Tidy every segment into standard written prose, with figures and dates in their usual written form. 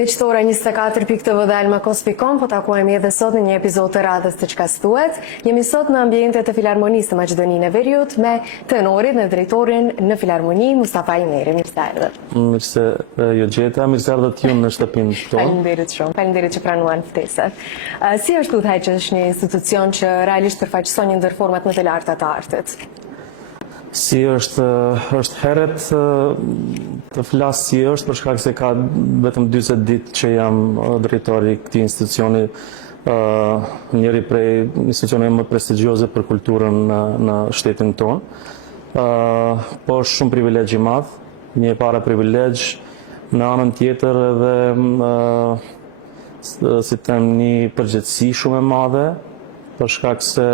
Miqtora 24.tv dhe Almakos.com, po takuemi edhe sot në një epizod të radhës të Çka thuhet. Jemi sot në ambientet të Filharmonisë të Maqedoninë e Veriut me tenorin dhe drejtorin në Filharmoni, Mustafa Imeri. Mirë se erdhët. Mirë se ju gjeta, mirë se erdhët ju në shtëpinë tonë. Faleminderit shumë. Faleminderit që pranuan ftesën. Si është thuhet që është një institucion që realisht përfaqëson një ndër format më të larta të artit? Si është heret të flas si është, për shkak se ka vetëm 40 ditë që jam drejtori i këtij institucioni, njëri prej institucioneve më prestigjioze për kulturën në shtetin tonë. Po është shumë privilegj i madh, një para privilegj, në anën tjetër edhe si them një përgjegjësi shumë e madhe, për shkak se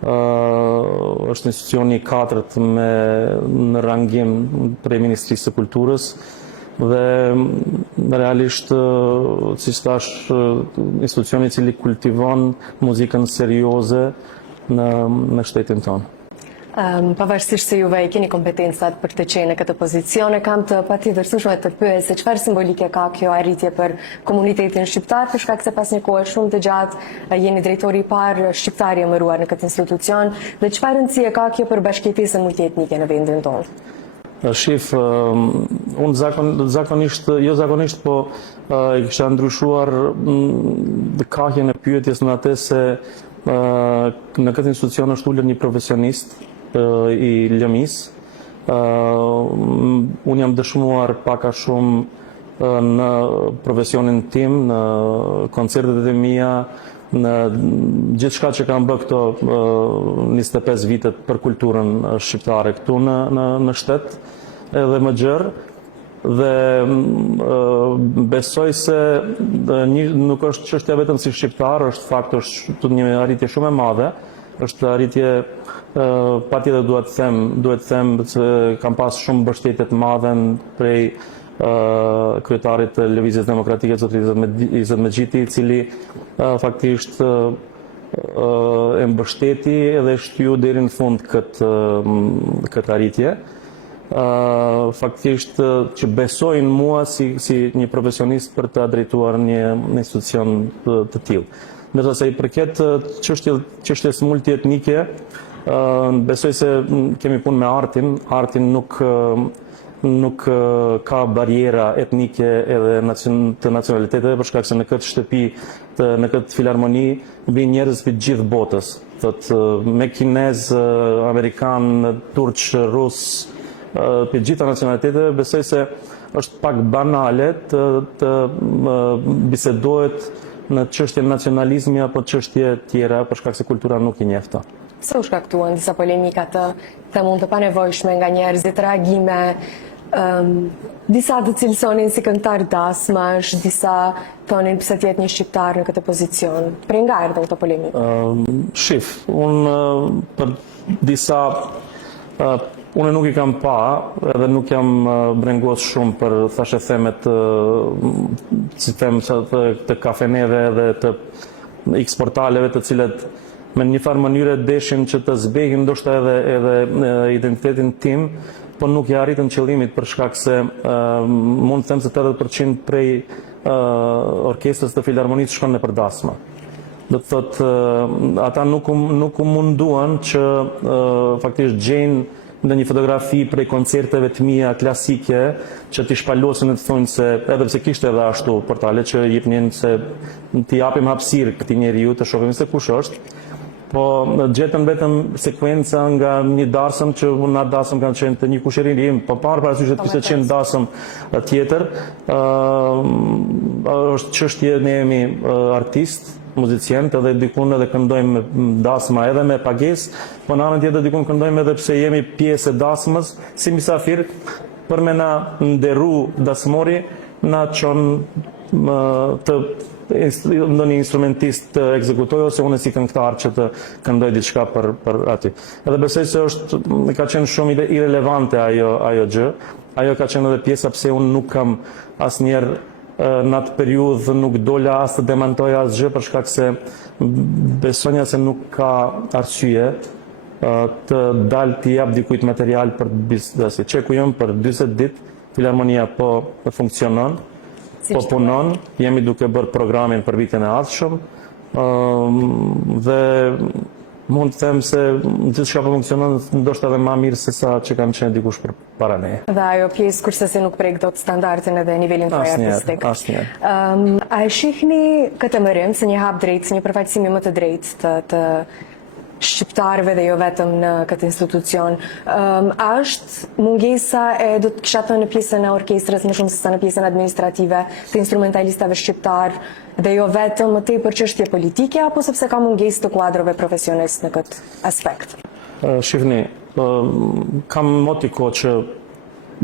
është institucioni i katërt në rangim prej Ministrisë së Kulturës dhe realisht, siç thash, institucioni i cili kultivon muzikën serioze në shtetin tonë. Pavarësisht se juve i keni kompetencat për të qenë në këtë pozicion, kam të patjetërsueshme të pyes se çfarë simbolike ka kjo arritje për komunitetin shqiptar, për shkak se pas një kohe shumë të gjatë jeni drejtori i parë shqiptar i emëruar në këtë institucion, dhe çfarë rëndësie ka kjo për bashkëjetesën multietnike në vendin tonë? Shif, unë zakonisht, po i kisha ndryshuar kahjen e pyetjes në atë se në këtë institucion është ulur një profesionist i lëmis. Unë jam dëshmuar paka shumë në profesionin tim, në koncertet e mia, në gjithçka që kam bërë këto 25 vitet për kulturën shqiptare këtu në shtet, edhe më gjerë, dhe besoj se nuk është çështja vetëm si shqiptar, është fakt, është një arritje shumë e madhe, është arritje patjetër duhet të them se kam pas shumë mbështetje të madhe prej kryetarit të Lëvizjes Demokratike, zotëri Izzet Mexhiti, i cili faktikisht e mbështeti edhe shtyu deri në fund këtë arritje. Faktikisht që besojnë mua si një profesionist për të drejtuar një institucion të tillë. Ndërsa sa i përket çështjes multietnike, besoj se kemi punë me artin. Artin nuk ka barjera etnike edhe të nacionaliteteve, për shkak se në këtë shtëpi, në këtë filharmoni vijnë njerëz për gjithë botës, me kinez, amerikan, turq, rus, për gjitha nacionaliteteve. Besoj se është pak banale të bisedohet në çështje nacionalizmi apo çështje tjera, për shkak se kultura nuk i njeh. Se u shkaktuan disa polemika të mund të panevojshme nga njerëzit, reagime, disa të cilësonin si këngëtar dasmash, disa thonin pse të jetë një shqiptar në këtë pozicion. Prej nga erdhën këto polemika? Shif, unë për disa unë nuk i kam pa, edhe nuk jam brengos shumë për thashe themet si them të kafeneve dhe të X portaleve, të cilet me një farë mënyre deshin që të zbehin ndoshta edhe identitetin tim, po nuk i arritën qëllimit, për shkak se mund të them se 80% prej orkestrës të filharmonisë shkon në përdasma. Do të thotë, ata nuk u munduan që faktikisht gjejnë në një fotografi prej koncerteve të mia klasike që t'i shpalosin e të thonë se, edhe pse kishte edhe ashtu portale që jepnin se t'i japim hapësirë këtij njeriu të shohim se kush është, po gjetën vetëm sekuenca nga një dasëm që unë atë dasëm kanë qenë të një kushërin im, po parasysh të kishte qenë dasëm tjetër. Është çështje, ne jemi artist, muzicient, edhe dikun edhe këndojmë dasma edhe me pagesë, po në anën tjetër dikun këndojmë edhe pse jemi pjesë e dasmës, si misafir, për me na nderu dasmori, na çon të ndonjë instrumentist të ekzekutoj, ose unë si këngëtar që të këndoj diçka për aty. Edhe besoj se ka qenë shumë irelevante ajo gjë. Ajo ka qenë edhe pjesa pse unë nuk kam asnjëherë në atë periudhë nuk dola as të demantoja asgjë, për shkak se besonja se nuk ka arsye të dalë t'i jap dikujt material për bisedë. Çeku jam për 40 ditë, filharmonia po funksionon, po punon, jemi duke bërë programin për vitin e ardhshëm, dhe mund të them se gjithçka po funksionon ndoshta edhe më mirë se sa që kanë qenë dikush për para ne. Dhe ajo pjesë kurse se nuk prek dot standardin edhe nivelin tuaj artistik. Asnjëherë. A e shihni këtë emërim si një hap drejt, si një përfaqësim më të drejtë të shqiptarëve dhe jo vetëm në këtë institucion? Është mungesa e do të kisha thënë në pjesën e orkestrës më shumë se sa në pjesën administrative të instrumentalistave shqiptar dhe jo vetëm më tepër çështje politike, apo sepse ka mungesë të kuadrove profesionist në këtë aspekt? Shifni, kam motiko që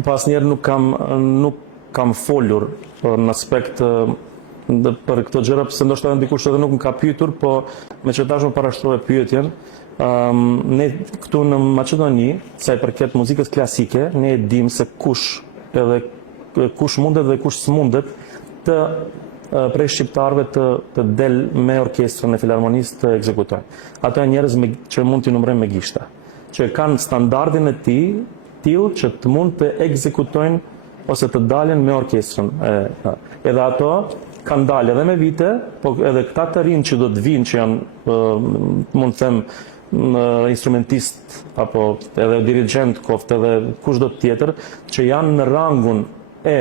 pasnjëherë nuk kam folur në aspekt për këto gjëra, pse ndoshta ndikush edhe nuk më ka pyetur, po me që tash më parashtrove pyetjen, ne këtu në Maqedoni, sa i përket muzikës klasike, ne e dim se kush mundet dhe kush s'mundet të prej shqiptarëve të del me orkestrën e filharmonisë të ekzekutojnë. Ato janë njerëz që mund t'i numërojmë me gishta, që kanë standardin e tillë që të mund të ekzekutojnë ose të dalin me orkestrën. Edhe ato kanë dalë edhe me vite, po edhe këta të rinë që do të vinë, që janë, mund të them, instrumentist, apo edhe dirigent, koft edhe kush do të tjetër, që janë në rangun e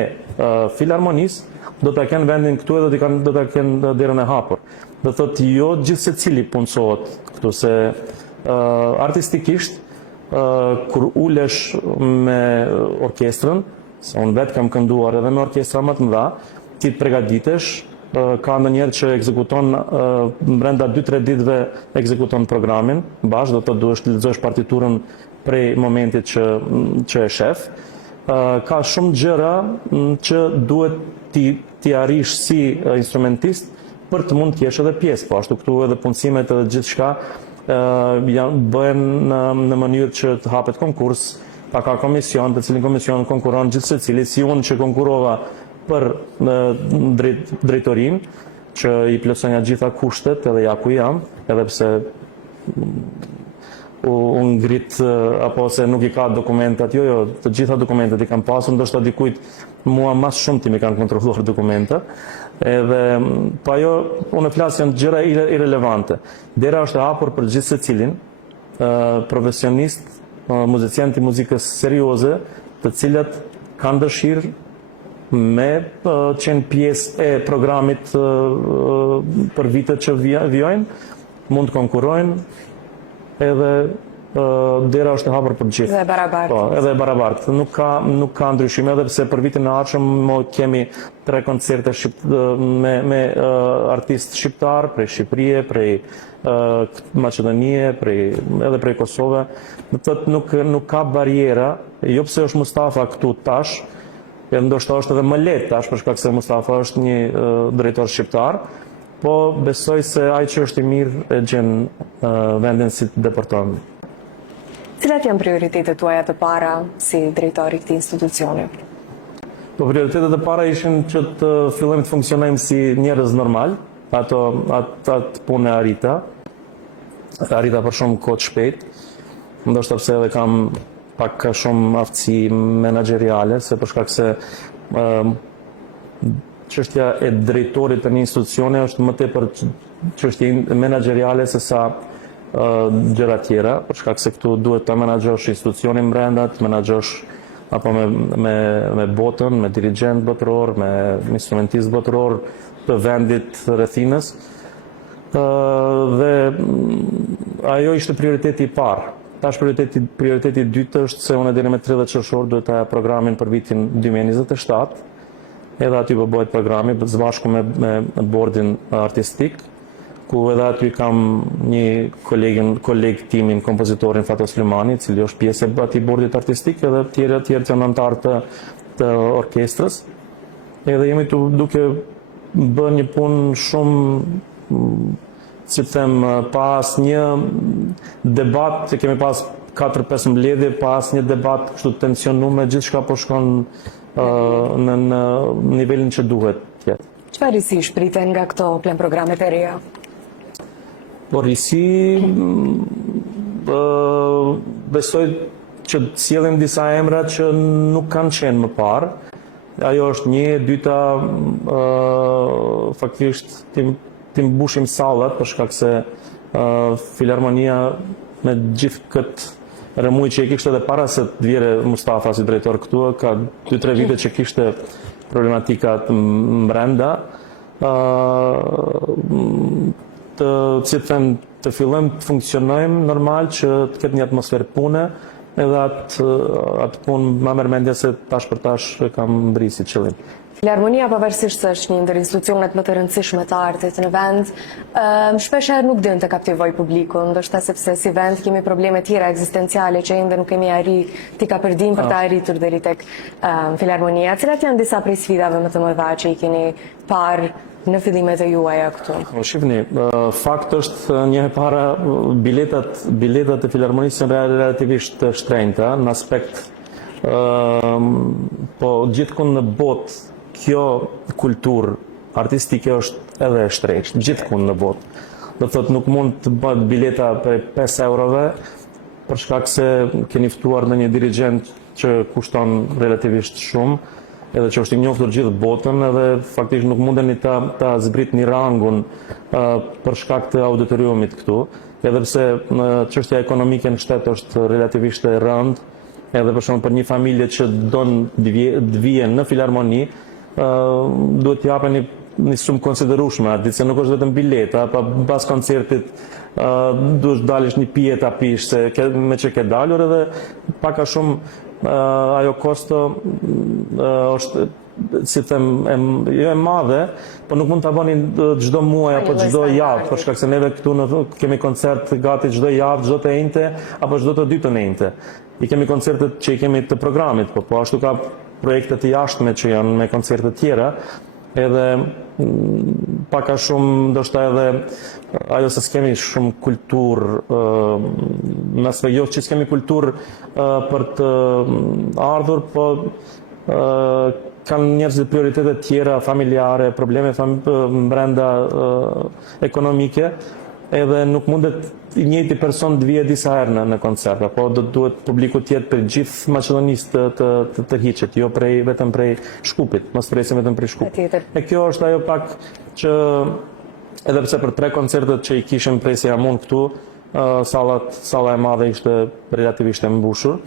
filharmonisë, do të kenë vendin këtu edhe do të kenë derën e hapur. Do thotë jo gjithë secili punësohet këtu, se artistikisht, kur ulesh me orkestrën, se unë vetë kam kënduar edhe me orkestra më të mëdha, ti të pregaditesh, ka ndonjëherë që ekzekuton brenda 2-3 ditëve ekzekuton programin bashkë, do të duhesh të lexosh partiturën prej momentit që e shef. Ka shumë gjëra që duhet ti arrish si instrumentist për të mund të kesh edhe pjesë, po ashtu këtu edhe punësimet edhe gjithçka bëhen në mënyrë që të hapet konkurs, pa ka komision, të cilin komision konkuron gjithë secili, si unë që konkurova për drejtorin, që i plotësonja gjitha kushtet edhe ja ku jam, edhe pse unë ngrit apo se nuk i ka dokumentat, jo, të gjitha dokumentat i kam pasur, ndoshta dikujt mua mas shumë ti mi kanë kontrolluar dokumentat, edhe pa jo, unë flas janë gjëra irrelevante. Dera është e hapur për gjithë secilin, profesionist, muzicianti muzikës serioze, të cilat kanë dëshirë me qenë pjesë e programit për vitet që vijojnë, mund të konkurojnë, edhe dera është e hapur për gjithë. Dhe barabartë. Po, edhe barabartë. Nuk ka ndryshim, edhe pse për vitin e ardhshëm kemi 3 koncerte me artistë shqiptar, prej Shqipërie, prej Maqedonie, edhe prej Kosove. Do të thotë nuk ka bariera, jo pse është Mustafa këtu tash, ndoshta është edhe më lehtë tash për shkak se Mustafa është një drejtor shqiptar, po besoj se ai që është i mirë e gjen vendin si të deporton. Cilat janë prioritetet tuaja të para si drejtori i këtij institucioni? Po prioritetet e para ishin që të fillojmë të funksionojmë si njerëz normal, atë punë arrita për shumë kohë të shpejt, ndoshta pse edhe kam pak ka shumë aftësi menaxheriale, se për shkak se çështja e drejtorit të një institucioni është më tepër çështje menaxheriale se sa gjëra tjera, për shkak se këtu duhet ta menaxhosh institucionin brenda, të menaxhosh apo me botën, me dirigent botëror, me instrumentist botëror të vendit rrethinës. Dhe ajo ishte prioriteti i parë. Tash prioriteti i dytë është se unë deri me 30 qershor duhet ta programin për vitin 2027. Edhe aty po bëhet programi së bashku me bordin artistik, ku edhe aty kam një koleg timin, kompozitorin Fatos Lumani, i cili është pjesë e atij bordit artistik, edhe tjerë që janë anëtarë të orkestrës. Edhe jemi duke bërë një punë shumë, si të them, pas një debat, që kemi pas 4-5 mbledhje, pas një debat kështu tensionuar, gjithçka po shkon në nivelin që duhet të jetë. Çfarë risi shpriten nga këto plan programet e reja? Po risi besoj që të sjellim disa emra që nuk kanë qenë më parë. ajo është një, dyta, faktikisht ti mbushim sallat për shkak se Filharmonia me gjithë këtë rëmuj që e kishte edhe para se të vjere Mustafa si drejtor këtu, ka 2-3 vite që kishte problematika të brenda, të fillojmë të funksionojmë normal, që të ketë një atmosferë pune, edhe atë punë më merr mendja se tash për tash kam mbrisi qëllim. Filharmonia pavarësisht se është një ndër institucionet më të rëndësishme të artit në vend, shpeshherë nuk din të kaptivoj publikun, ndoshta sepse si vend kemi probleme tjera ekzistenciale që ende nuk kemi t'i kapërdim për të arritur deri tek Filharmonia. Cilat janë disa prej sfidave më të mëdha që i keni parë në fillimet e juaja këtu? Shifni, fakt është një e para biletat e Filharmonisë janë relativisht të shtrenjta në aspekt, po gjithkund në botë kjo kulturë artistike është edhe e shtrenjtë, gjithkund në botë. Do thotë nuk mund të bëhet bileta për 5 eurove për shkak se keni ftuar në një dirigent që kushton relativisht shumë, edhe që është i njohur gjithë botën, edhe faktikisht nuk mundeni ta zbritni rangun për shkak të auditoriumit këtu, edhe pse çështja ekonomike në shtet është relativisht e rëndë, edhe për shembull për një familje që don të vijë në Filharmoni, duhet t'i japeni një sumë konsiderueshme aty, se nuk është vetëm bileta, pa pas koncertit duhet dalësh një pije ta pish, se me që ke dalur, edhe pak a shumë ajo kosto është, si them, jo e madhe, po nuk mund ta bëni çdo muaj apo çdo javë, për shkak se neve këtu kemi koncert gati çdo javë, çdo të njëjtë apo çdo të dy të njëjtë. I kemi koncertet që i kemi të programit, po ashtu ka projekte të jashtme që janë me koncerte tjera, edhe pak a shumë ndoshta edhe ajo se s'kemi shumë kulturë, nëse jo që s'kemi kulturë për të ardhur, po kanë njerëzit prioritete tjera familjare, probleme brenda ekonomike, edhe nuk mundet i njëjti person të vijë disa herë në koncert, apo duhet publiku të jetë për gjithë maqedonisë të tërhiqet, jo vetëm prej Shkupit, mos presim vetëm prej Shkupit. E kjo është ajo pak që edhe pse për 3 koncertet që i kishim prej se jam unë këtu, salla e madhe ishte relativisht e mbushur,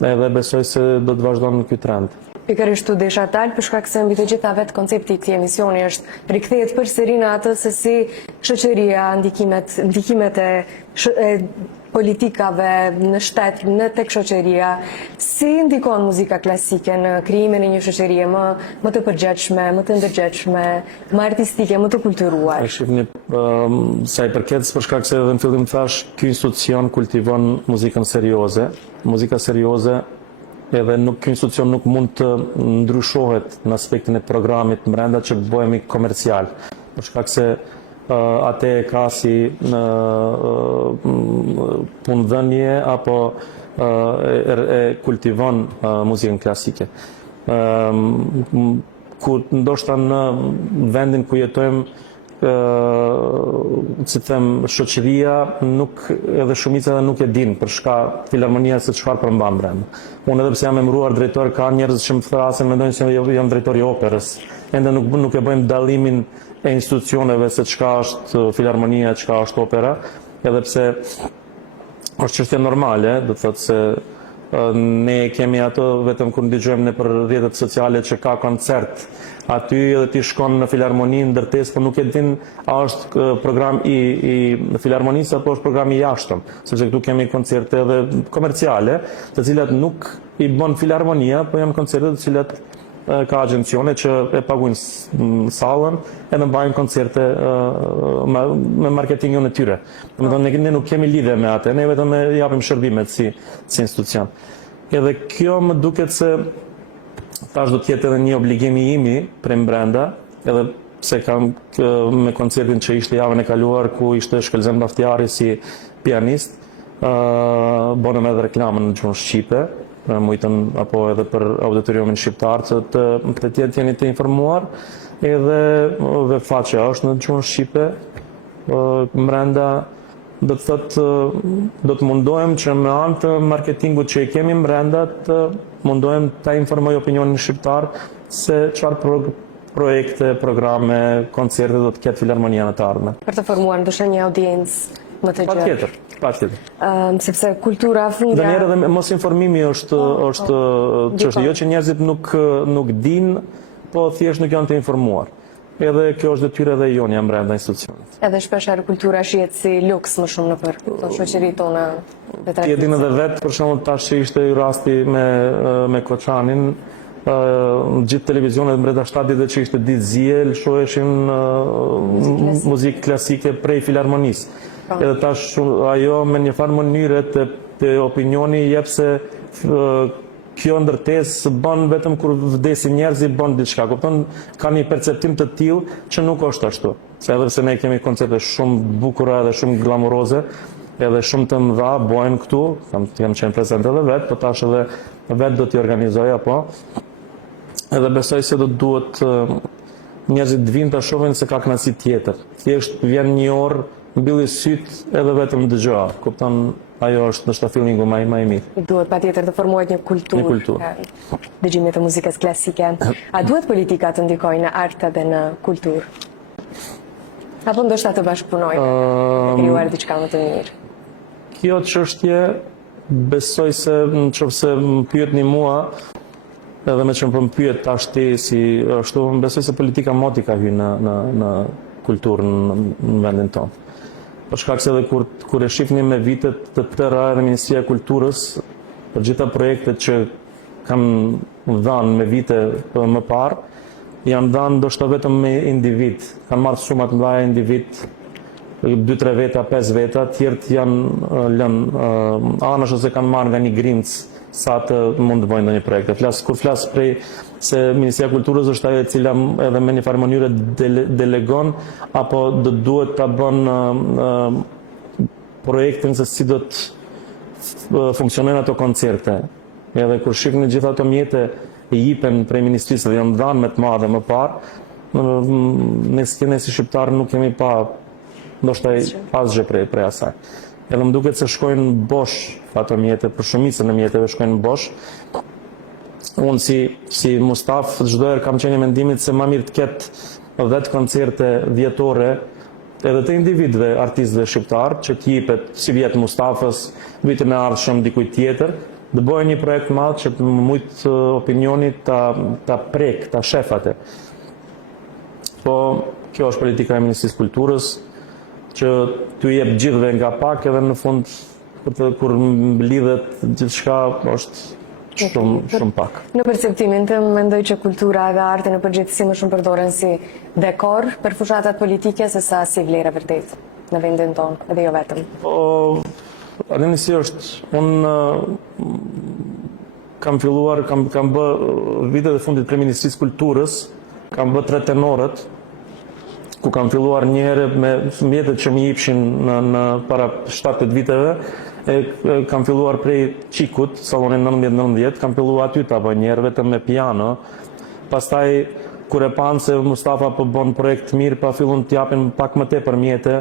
edhe besoj se do të vazhdon ky trend. Pikërisht tu desha dalë për shkak se mbi të gjitha vetë koncepti i këtij emisioni është rikthehet përsëri në atë se si shoqëria, ndikimet e politikave në shtet, në tek shoqëria, si ndikon muzika klasike në krijimin e një shoqërie më të përgjithshme, më të ndërgjegjshme, më artistike, më të kulturuar. Shifni, sa i përket, për shkak se edhe në fillim thash, ky institucion kultivon muzikën serioze. Muzika serioze, edhe ky institucion nuk mund të ndryshohet në aspektin e programit brenda që bëhemi komercial, për shkak se atë e ka si punëdhënie apo e kultivon muzikën klasike. Ku ndoshta në vendin ku jetojmë, si them, shoqëria edhe shumica nuk e din për shkak Filharmonia se çfarë përmban brenda. Unë edhe pse jam emëruar drejtor, ka njerëz që më thrasin, mendojnë se jam drejtori i operës. Ende nuk e bëjmë dallimin e institucioneve se çka është Filharmonia, çka është opera, edhe pse është çështje normale, do të thotë se ne kemi ato vetëm kur dëgjojmë nëpër rrjetet sociale që ka koncert aty edhe ti shkon në Filharmoni ndërtesë, por nuk e din a është program i Filharmonisë apo është program i jashtëm, sepse këtu kemi koncerte edhe komerciale, të cilat nuk i bën Filharmonia, po janë koncerte të cilat ka agjencione që e paguajnë sallën edhe mbajnë koncerte me marketingun e tyre. Domethënë ne nuk kemi lidhje me atë, ne vetëm japim shërbimet si institucion. Edhe kjo më duket se tash do të jetë edhe një obligim i imi prej brenda, edhe pse kam me koncertin që ishte javën e kaluar ku ishte Shkëlzem Baftiari si pianist, bënëm edhe reklamën në gjuhën shqipe, mujtën apo edhe për auditoriumin shqiptar që të tjetë jeni të informuar, edhe faqja është në gjuhën shqipe, brenda do të thotë do të mundohem që me anë të marketingut që i kemi brenda të mundohem ta informoj opinionin shqiptar se çfarë projekte, programe, koncerte do të ketë Filharmonia në të ardhmen. Për të formuar ndoshta një audiencë më të gjerë. Patjetër. Sepse kultura fundja... Dhe njerë edhe mos informimi është çështje, jo që njerëzit nuk dinë, po thjesht nuk janë të informuar. Edhe kjo është detyrë edhe jonë jam brenda institucionit. Edhe shpeshherë kultura shihet si luks më shumë nëpër shoqëritë tona dhe Ti e din edhe vetë, për shembull tash që ishte rasti me Koçanin, gjithë televizionet mbreta shtadit që ishte ditë ziel, shoheshin muzikë klasike prej filharmonisë. Edhe tash ajo me një farë mënyrë te opinioni jep se kjo ndërtesë bën vetëm kur vdesin njerëzit bën diçka. Kupton, ka një perceptim të tillë që nuk është ashtu. Se edhe pse ne kemi koncepte shumë bukura dhe shumë glamuroze, edhe shumë të mëdha bëhen këtu, kam qenë prezent edhe vetë, po tash edhe vetë do t'i organizoj apo. Edhe besoj se do duhet njerëzit të vinë ta shohin se ka kënaqësi tjetër. Thjesht vjen një orë, mbylli syt edhe vetëm dëgjoa. Kupton, ajo është ndoshta fillingu më i mirë. Duhet patjetër të formohet një kulturë. Dëgjimit të muzikës klasike. A duhet politika të ndikojnë në art dhe në kulturë? Apo ndoshta të bashkëpunojnë të krijuar diçka më të mirë? Kjo çështje besoj se nëse më pyetni mua, edhe me që më pyet tash ti si ashtu, besoj se politika moti ka hyrë në kulturë në vendin tonë. Për shkak se edhe kur e shihni me vitet të tëra edhe Ministria e Kulturës, për gjitha projektet që kanë dhënë me vite më parë, janë dhënë ndoshta vetëm me individ. Kanë marrë suma të mëdha individ, 2-3 veta, 5 veta, tjerët janë lënë anash ose kanë marrë nga një grimc sa të mund të bëjnë ndonjë projekt. Kur flas prej se Ministria e Kulturës është ajo e cila edhe me një farë mënyrë delegon apo do duhet ta bën projektin se si do të funksionojnë ato koncerte. Edhe kur shihni gjithë ato mjete e jipen prej ministrisë dhe janë dhënë me të madhe më parë, ne si shqiptar nuk kemi pa ndoshta asgjë prej asaj. Edhe më duket se shkojnë bosh ato mjete, për shumicën e mjeteve shkojnë bosh. Unë si Mustaf çdo herë kam qenë mendimit se më mirë të ketë 10 koncerte vjetore edhe të individëve, artistëve shqiptar, që të jepet si vjet Mustafës, vitin e ardhshëm dikujt tjetër, të bëjë një projekt madh që të mujt opinioni ta prek, ta shef atë. Po kjo është politika e Ministrisë Kulturës, që t'u jep gjithëve nga pak edhe në fund kur lidhet gjithçka është shumë pak. Në perceptimin tim mendoj që kultura dhe arti në përgjithësi më shumë përdoren si dekor për fushatat politike se sa si vlera vërtet në vendin tonë, edhe jo vetëm. Po, adini si është, unë kam filluar, kam bë vitet e fundit për Ministrisë Kulturës, kam bë 3 tenorët, ku kam filluar njëherë me mjetet që më jepshin në para 7-8 viteve, kam filluar prej Qikut, sallonin 19-19, kam filluar aty ta bëj njëherë vetëm me piano. Pastaj kur e panë se Mustafa po bën projekt mirë, pa fillun të japin pak më tepër mjete,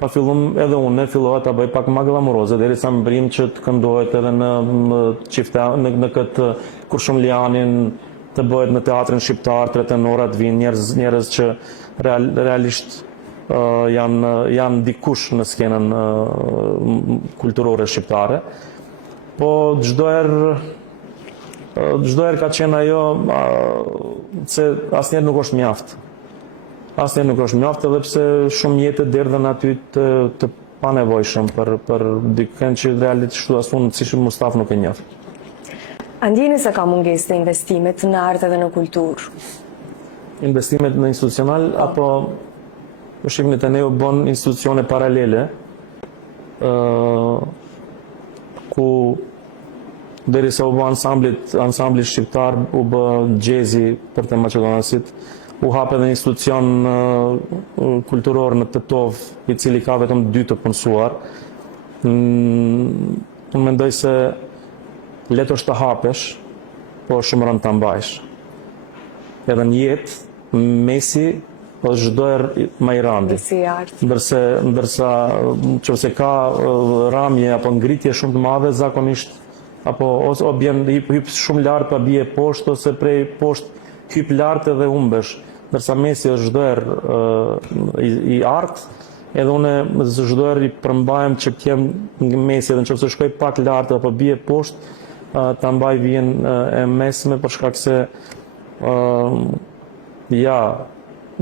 pa fillum edhe unë fillova ta bëj pak më glamuroze, derisa më brim që të këndohet edhe në këtë Kurshumlianin, të bëhet në teatrin shqiptar, 3 tenorat vinë njerëz që realisht janë dikush në skenën kulturore shqiptare. Po çdo herë ka qenë ajo se asnjëherë nuk është mjaft. Asnjëherë nuk është mjaft, edhe pse shumë mjete derdhen aty të panevojshëm për dikën që realisht ashtu siç Mustaf nuk e njeh. A ndjeni se ka mungesë të investimit në art dhe në kulturë? Investimet në institucional apo më shihni të ne u bën institucione paralele ku derisa u bë ansambli shqiptar, u bë xhezi për të maqedonasit, u hap edhe institucion kulturor në Tetov, i cili ka vetëm 2 të punësuar. Unë mendoj se leto është të hapesh, po shumë rënd të mbajsh. Edhe në jetë, mesi është çdo herë më i rëndi. Si art. Ndërsa nëse ka ramje apo ngritje shumë të madhe zakonisht apo ose hyp shumë lart pa bie poshtë ose prej poshtë hyp lart edhe humbesh. Ndërsa mesi është çdo herë i art, edhe unë çdo herë i përmbahem që kem në mesi, edhe nëse shkoj pak lart apo bie poshtë, ta mbaj vjen e mesme për shkak se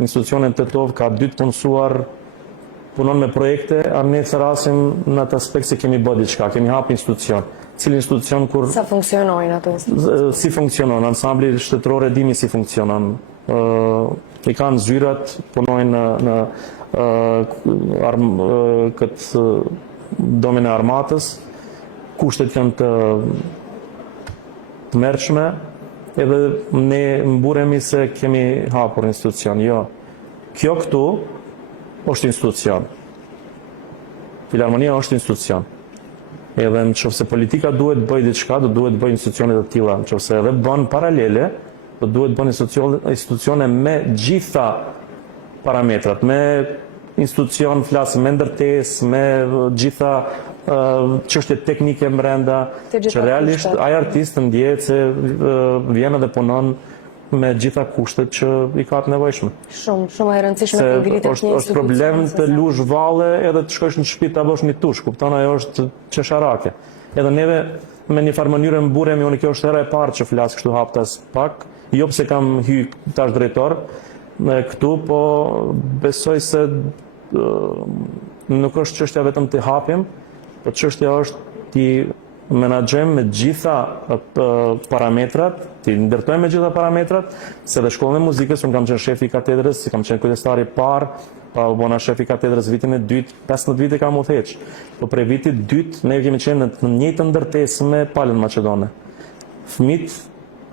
institucionet të tov ka 2 të punësuar, punon me projekte, a ne therasim në atë aspekt se kemi bërë diçka, kemi hap institucion. Cili institucion kur... Sa funksionojnë ato? Si funksionon, ansambli shtetëror e dimi si funksionon. I kanë zyrat, punojnë në këtë domin e armatës, kushtet janë të mërshme, edhe ne mburemi se kemi hapur institucion. Jo, kjo këtu është institucion. Filharmonia është institucion. Edhe nëse politika duhet bëj diçka, do duhet bëj institucione të tilla. Nëse edhe bën paralele, do duhet bën institucione me gjitha parametrat, me institucion flas me ndërtesë, me gjitha çështje teknike brenda, që realisht ai artist ndjehet se vjen edhe punon me gjitha kushtet që i ka të nevojshme. Shumë e rëndësishme të ngritet një institucion. Është problem të lush valle edhe të shkosh në shtëpi ta bësh një tush, kupton, ajo është çesharake. Edhe neve me një farë mënyrë mburemi, unë kjo është hera e parë që flas kështu haptas pak, jo pse kam hy tash drejtor këtu, po besoj se nuk është çështja vetëm të hapim, po çështja është ti menaxhojmë me gjitha parametrat, ti ndërtojmë me gjitha parametrat, se dhe shkollën e muzikës, unë kam qenë shefi i katedrës, kam qenë kujdestari i parë, pa u bona shefi i katedrës vitin e dytë, 15 vite kam u theq. Po prej vitit dytë ne kemi qenë në njëjtën ndërtesë me palën maqedone. Fëmit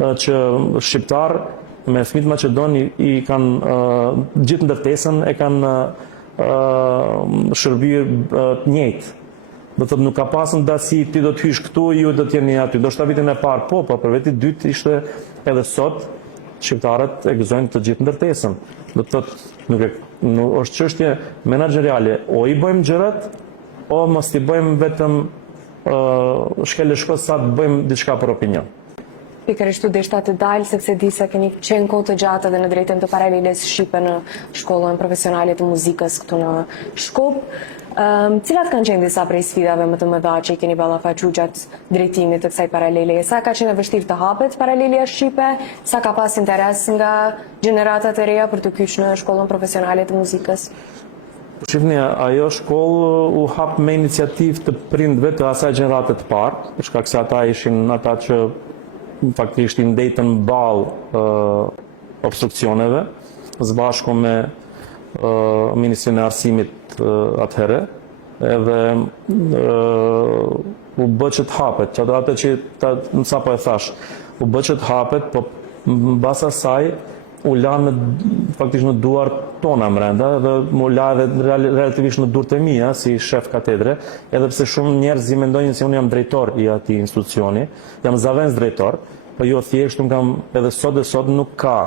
që shqiptar me fëmit maqedon i kanë gjithë ndërtesën e kanë shërbyer të njëjtë. Do të thotë nuk ka pasur dasi ti do të hysh këtu, ju do të jeni aty. Do shta vitin e parë po për vitin e dytë ishte edhe sot shqiptarët e gëzojnë të gjithë ndërtesën. Do të thotë nuk është çështje menaxheriale, o i bëjmë gjërat o mos i bëjmë vetëm shkelë shkos sa të bëjmë diçka për opinion. Pikërisht u deshta të dalë, sepse di se keni qenë kohë të gjatë edhe në drejtim të paraleles shqipe në shkollën profesionale të muzikës këtu në Shkup. Cilat kanë qenë disa prej sfidave më të mëdha që i keni ballafaqur gjatë drejtimit të kësaj paralele? Sa ka qenë vështirë të hapet paralelia shqipe? Sa ka pas interes nga gjeneratat e reja për të kyesh në shkollën profesionale të muzikës? Shifni, ajo shkollë u hap me iniciativë të prindve të asaj gjenerate të parë, për shkak se ata ishin ata që faktikisht i ndejtën ballë obstruksioneve, së bashku me Ministrinë e Arsimit atëherë, edhe u bë që të hapet, që atë që nësa po e thash, u bë që të hapet, po mbas asaj u la faktikisht në duar tona mrenda, edhe u la edhe relativisht në durët e mia si shef katedre, edhe pse shumë njerëz i mendojnë se unë jam drejtor i atij institucioni, jam zavendës drejtor, po jo thjesht unë kam edhe sot nuk ka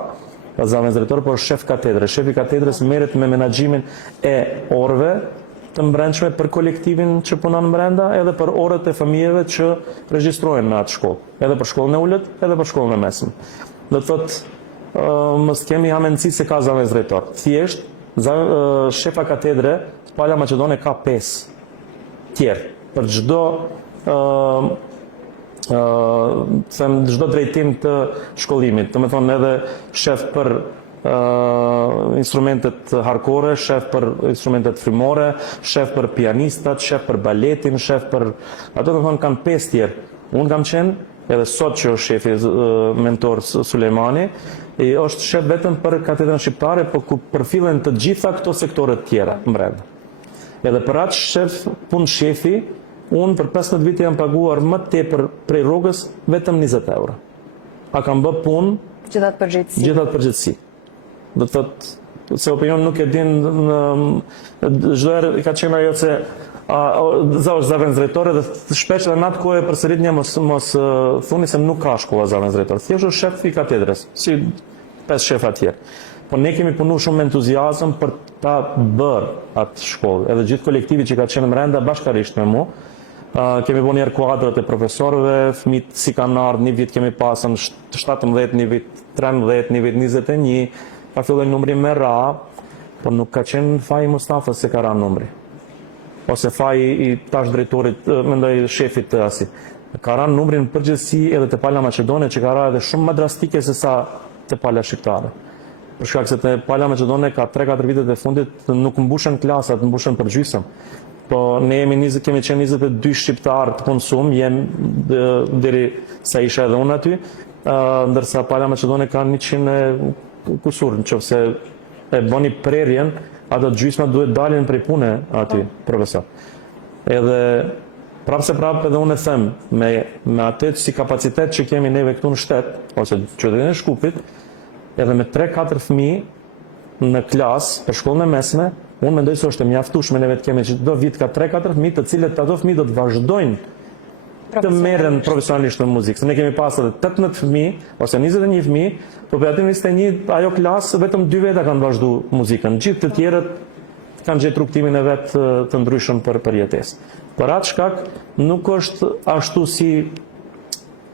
zavendës drejtor, por shef katedre. Shefi katedrës merret me menaxhimin e orëve të brendshme për kolektivin që punon brenda, edhe për orët e fëmijëve që regjistrohen në atë shkollë, edhe për shkollën e ulët, edhe për shkollën e mesme. Do të thotë mos kemi hamendësi se ka zavendës drejtor. Thjesht shefa katedre Pala Maqedone ka 5 tjerë për çdo çdo drejtim të shkollimit, do të thonë edhe shef për instrumentet harkore, shef për instrumentet frymore, shef për pianistat, shef për baletin, shef për ato, do të thonë kanë 5 tjerë. Unë kam qenë edhe sot që është shefi mentor Sulejmani, është shef vetëm për katedrën shqiptare, por ku përfillen të gjitha këto sektorët tjera brenda. Edhe për atë shef punë shefi, unë për 15 vite jam paguar më tepër prej rrogës vetëm 20 euro. A kam bë punë gjithat përgjithësi. Do të thotë se opinion nuk e din çdo herë i ka qenë ajo se zavendës drejtore dhe shpesh edhe në atë kohë përsërit një mos thuni se nuk ka shkolla zavendës drejtore. Thjesht është shef i katedrës, si 5 shefa tjerë. po ne kemi punu shumë me entuziazëm për ta bërë atë shkollë. Edhe gjithë kolektivi që ka qenë mrenda bashkarisht me mu, kemi bo njerë kuadrat e profesorëve, fëmijët si kanë ardhur, një vit kemi pasën 17, një vit 13, një vit 21, ka filloj numri me ra, por nuk ka qenë faji Mustafa se ka ra numri. Ose faji i tash drejtorit, mendoj shefit të asi. Ka ra numrin përgjithësi edhe të Pala Maqedone, që ka ra edhe shumë më drastike se sa të Pala Shqiptare. Për shkak se të Pala Maqedone ka 3-4 vitet e fundit nuk mbushen klasat, mbushen përgjysëm. Po ne kemi qenë 22 shqiptarë të punësum, jem deri sa isha edhe unë aty, ndërsa Pala Maqedone ka 100 kusur, në qoftë se e boni prerjen, ato gjysma duhet dalin prej pune aty, profesor. Edhe prapë se prapë edhe unë e them, me atë si kapacitet që kemi neve këtu në shtet, ose qytetin e Shkupit, edhe me 3-4 fëmijë në klasë për shkollën e mesme, unë mendoj se është e mjaftueshme neve të kemi që çdo vit ka 3-4 fëmijë të cilët ato fëmijë do të vazhdojnë të merren profesionalisht në muzikë. Se ne kemi pasur 18 fëmijë ose 21 fëmijë, por për aty 21 ajo klasë vetëm 2 veta kanë vazhduar muzikën. Gjithë të tjerët kanë gjetur rrugtimin e vet të ndryshëm për jetesë. Për atë shkak nuk është ashtu si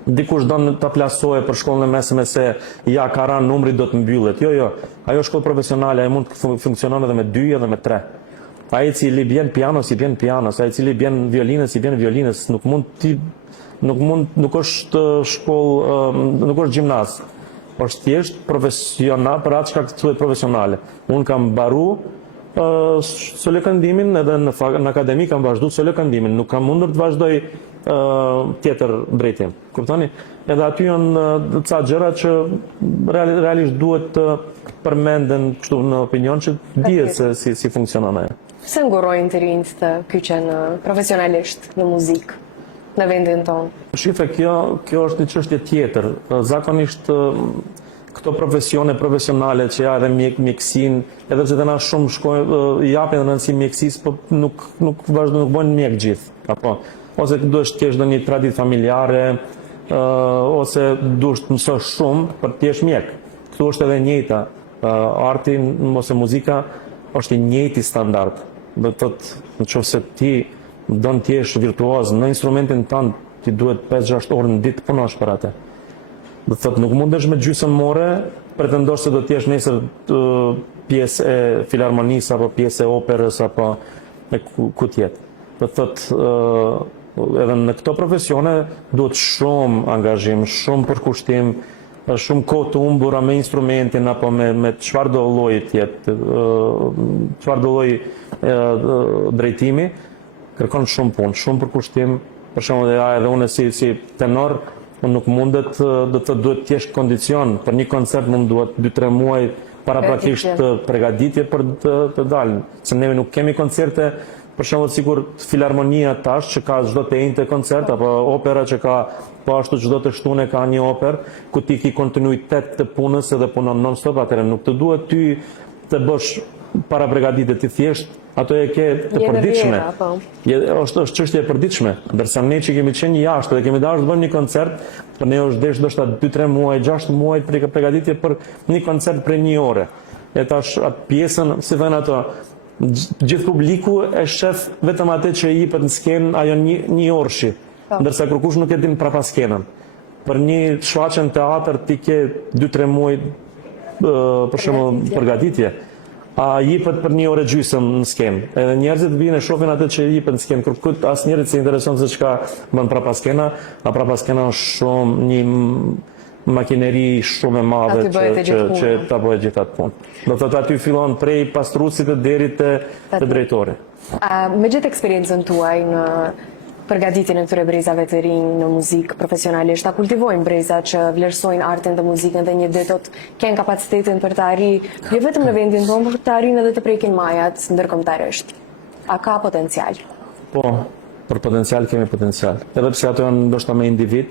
dikush don ta plasojë për shkollën e mesme se ja ka rënë numri do të mbyllet. Jo, ajo shkollë profesionale ai mund të funksionon edhe me 2 edhe me 3. Ai i cili bjen piano si bjen pianos, ai i cili bjen violinës si bjen violinës, nuk është shkollë, nuk është gjimnaz. Është thjesht profesional, për atë shkak thuhet profesionale. Unë kam mbaru solo këndimin edhe në akademi kam vazhduar solo këndimin, nuk kam mundur të vazhdoj tjetër drejtim. Kuptoni? Edhe aty janë ca gjëra që realisht duhet të përmenden kështu në opinion që dihet se si funksionon ajo. Pse ngurojnë të rinjt të kyqen profesionalisht në muzikë në vendin tonë? Shifë, kjo është një çështje tjetër. Zakonisht këto profesione profesionale që ja edhe mjekësin, edhe pse tani shumë japin rëndësi mjekësisë, po nuk vazhdojnë, nuk bëjnë mjek gjithë. Apo ose duhet të kesh ndonjë traditë familjare, ose duhet të mësosh shumë për të jesh mjek. Këtu është edhe e njëjta. Arti ose muzika është i njëjti standard. Do të thotë, nëse ti don të jesh virtuoz në instrumentin tënd, ti duhet 5-6 orë në ditë punosh për atë. Do të thotë, nuk mundesh me gjysmëore pretendosh se do të jesh nesër pjesë e filharmonisë apo pjesë e operës apo me ku tjetër. Do të thotë, edhe në këto profesione duhet shumë angazhim, shumë përkushtim, shumë kohë të humbura me instrumentin apo me çfarëdo lloji tjetër, çfarëdo lloji drejtimi, kërkon shumë punë, shumë përkushtim. Për shembull, edhe unë si tenor, unë nuk mundet, do të duhet të jesh kondicion për një koncert, mund duhet 2-3 muaj paraprakisht përgatitje për të dalë. Se ne nuk kemi koncerte, për shembull sikur filharmonia tash që ka çdo të njëjtë koncert apo opera që ka po ashtu çdo të shtune ka një oper ku ti ke kontinuitet të punës edhe punon non-stop, atëherë nuk të duhet ty të bësh parapregaditje, ti thjesht ato e ke të përditshme. Është çështje e përditshme, ndërsa ne që kemi qenë jashtë dhe kemi dashur të bëjmë një koncert, për ne është desh ndoshta 2-3 muaj, 6 muaj përgatitje për një koncert për 1 orë. E tash atë pjesën, si thënë ato, gjithë publiku e shef vetëm atë që i jepet në skenë ajo një orëshi, ndërsa kërkush nuk e din prapa skenën. Për një shfaqje në teatr ti ke 2-3 muaj për shembull përgatitje. A jepet për 1 orë gjysmë në skenë. Edhe njerëzit vinë e shohin atë që jepet në skenë. Kërkut asnjërit se intereson se çka bën prapa skena, a prapa skena është shumë një makineri shumë e madhe që ta bëjë gjithë atë punë. Do të thotë aty fillon prej pastruesit deri te drejtori. Me gjithë eksperiencën tuaj në përgatitjen e këtyre brezave të rinj në muzikë profesionalisht, ta kultivojnë breza që vlerësojnë artin dhe muzikën dhe një ditë do të kenë kapacitetin për të arrijë jo vetëm në vendin tonë, por të arrijnë edhe të prekin majat ndërkombëtarisht. A ka potencial? Po, për potencial kemi potencial. Edhe pse ato janë ndoshta me individ,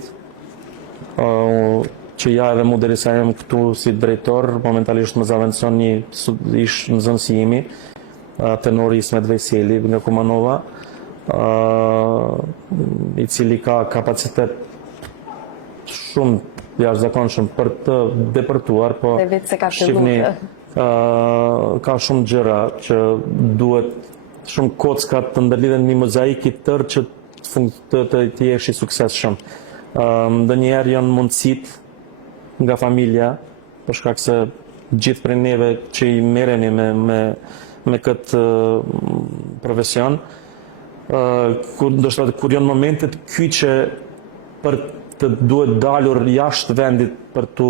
që ja edhe mu derisa jam këtu si drejtor, momentalisht më zaventson një ish në zonësi imi, tenori Ismet Vejseli nga Kumanova, i cili ka kapacitet shumë jashtëzakonshëm për të depërtuar, po shihni ka shumë gjëra që duhet shumë kocka të ndërlidhen një mozaik i tërë që të jesh i suksesshëm. Ndonjëherë janë mundësitë nga familja, për shkak se gjithë prej neve që i merreni me këtë profesion, kur janë momentet kyçe për të duhet dalur jashtë vendit për të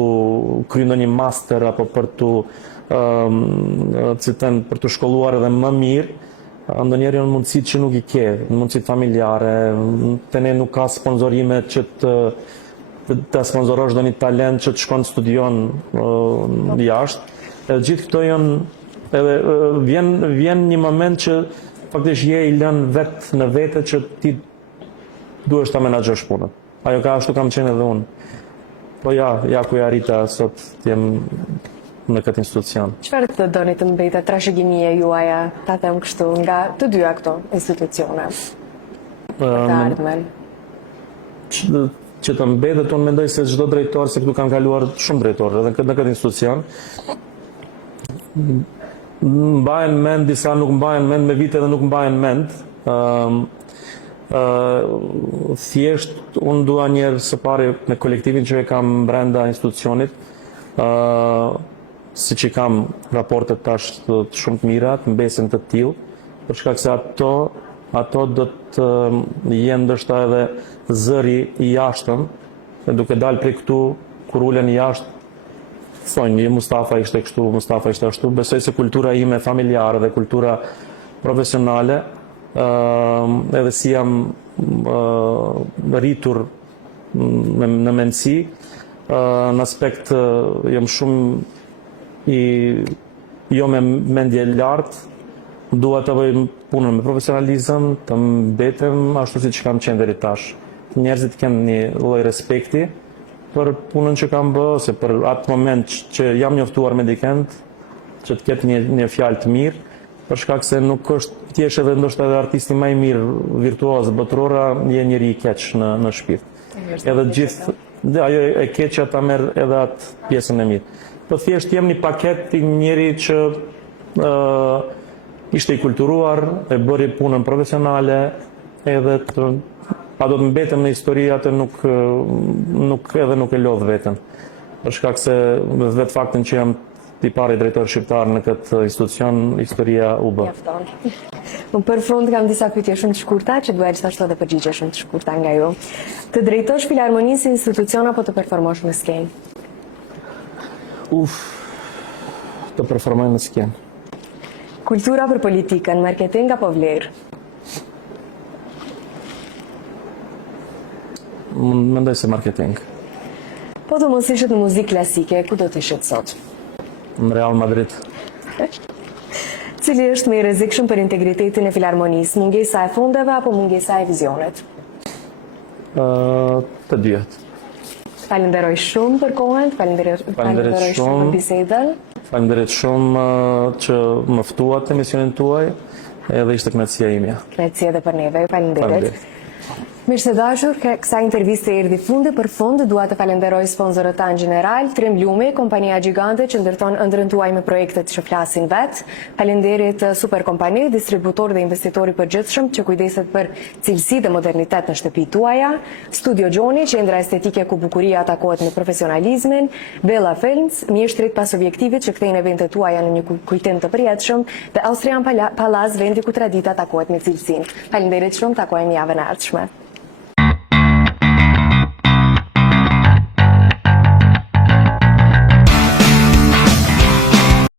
kryer ndonjë master apo për të shkolluar edhe më mirë, ndonjëherë janë mundësitë që nuk i ke, mundësitë familjare, te ne nuk ka sponsorime që të sponsorosh ndonjë talent që të shkon të studion jashtë. Edhe gjithë këto janë, edhe vjen një moment që faktikisht je i lënë vetë në vete që ti duhesh ta menaxhosh punën. Ajo ashtu kam qenë edhe unë. Po ja ku ja arrita sot të jem në këtë institucion. Çfarë të doni të mbetet trashëgimia juaja, ta them kështu, nga të dyja këto institucione? Të ardhmen. Që të mbetet, unë mendoj se çdo drejtor, se këtu kanë kaluar shumë drejtorë edhe në këtë institucion, mbahen mend, disa nuk mbahen mend, me vite dhe nuk mbahen mend. Thjesht unë dua njerë së pari me kolektivin që e kam brenda institucionit, si që kam raportet tash të shumë të mira, të mbesin të tillë, për shkak se ato do të jenë ndoshta edhe zëri i jashtëm, dhe duke dalë prej këtu, kur ulen jashtë, thonë, Mustafa ishte kështu, Mustafa ishte ashtu. Besoj se kultura ime familjare dhe kultura profesionale, edhe si jam rritur në mendësi, në aspekt jam shumë jo me mendje lartë, dua të bëj punën me profesionalizëm, të mbetem ashtu siç kam qenë deri tash. Njerëzit kanë një lloj respekti për punën që kam bërë, ose për atë moment që jam njoftuar me dikend, që të ketë një fjalë të mirë, për shkak se nuk është ti je edhe ndoshta edhe artisti më i mirë virtuoz botërora, je njëri i keq në shpirt. Edhe gjithë ajo e keqja ta merr edhe atë pjesën e mirë. Po thjesht jem një paket i njëri që ishte i kulturuar, e bëri punën profesionale, edhe pa do të mbetem në histori atë nuk e lodh veten. Për shkak se vetë faktin që jam i pari drejtor shqiptar në këtë institucion, historia u bë. Unë për fund kam disa pyetje shumë të shkurta, që duhet gjithashtu edhe përgjigje shumë të shkurta nga ju. Të drejtosh filharmonisë si institucion apo të performosh në skenë? Të performoj në skenë. Kultura për politikën, marketing apo vlerë? Mendoj se marketing. Po të mos ishit në muzikë klasike, ku do të ishit sot? Në Real Madrid. Cili është më i rrezikshëm për integritetin e filharmonisë, mungesa e fondeve apo mungesa e vizionit? Të dyjet. Falenderoj shumë për kohën, falenderoj shumë për bisedën. Falenderoj shumë që më ftuat në emisionin tuaj, edhe ishte kënaqësia ime. Kënaqësia edhe për neve, falenderoj. Mirë se dashur, kësaj interviste erdhi fundi. Për fund dua të falenderoj sponsorët tanë gjeneral, Trim Lumi, kompania gjigante që ndërton ëndrrën tuaj me projektet që flasin vet. Falenderit Super Kompani, distributor dhe investitori përgjithshëm që kujdeset për cilësi dhe modernitet në shtëpitë tuaja. Studio Gjoni, qendra estetike ku bukuria takohet me profesionalizmin. Bella Films, mjeshtrit pas objektivit që kthejnë eventet tuaja në një kujtim të përjetshëm, dhe Austrian Palaz, vendi ku tradita takohet me cilësinë. Falenderit shumë, takohemi javën e ardhshme.